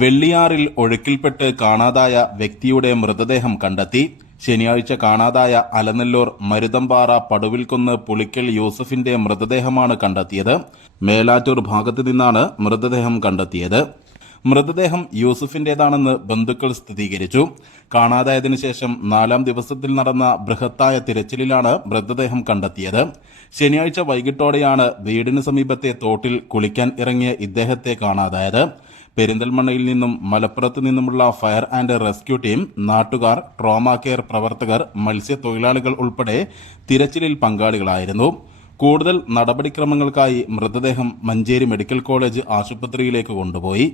വെള്ളിയാറിൽ ഒഴുക്കിൽപ്പെട്ട് കാണാതായ വ്യക്തിയുടെ മൃതദേഹം കണ്ടെത്തി. ശനിയാഴ്ച കാണാതായ അലനല്ലൂർ മരുതമ്പാറ പടുവിൽക്കുന്ന് പുളിക്കൽ യൂസഫിന്റെ മൃതദേഹമാണ് കണ്ടെത്തിയത്. മേലാറ്റൂർ ഭാഗത്തു നിന്നാണ് മൃതദേഹം കണ്ടെത്തിയത്. മൃതദേഹം യൂസുഫിന്റേതാണെന്ന് ബന്ധുക്കൾ സ്ഥിരീകരിച്ചു. കാണാതായതിനു ശേഷം നാലാം ദിവസത്തിൽ നടന്ന ബൃഹത്തായ തിരച്ചിലിലാണ് മൃതദേഹം കണ്ടെത്തിയത്. ശനിയാഴ്ച വൈകിട്ടോടെയാണ് വീടിന് സമീപത്തെ തോട്ടിൽ കുളിക്കാൻ ഇറങ്ങിയ ഇദ്ദേഹത്തെ കാണാതായത്. പെരിന്തൽമണ്ണയിൽ നിന്നും മലപ്പുറത്ത് നിന്നുമുള്ള ഫയർ ആൻഡ് റെസ്ക്യൂ ടീം നാട്ടുകാർ ട്രോമ കെയർ പ്രവർത്തകർ മത്സ്യത്തൊഴിലാളികൾ ഉൾപ്പെടെ തിരച്ചിലിൽ പങ്കാളികളായിരുന്നു. കൂടുതൽ നടപടിക്രമങ്ങൾക്കായി മൃതദേഹം മഞ്ചേരി മെഡിക്കൽ കോളേജ് ആശുപത്രിയിലേക്ക് കൊണ്ടുപോയി.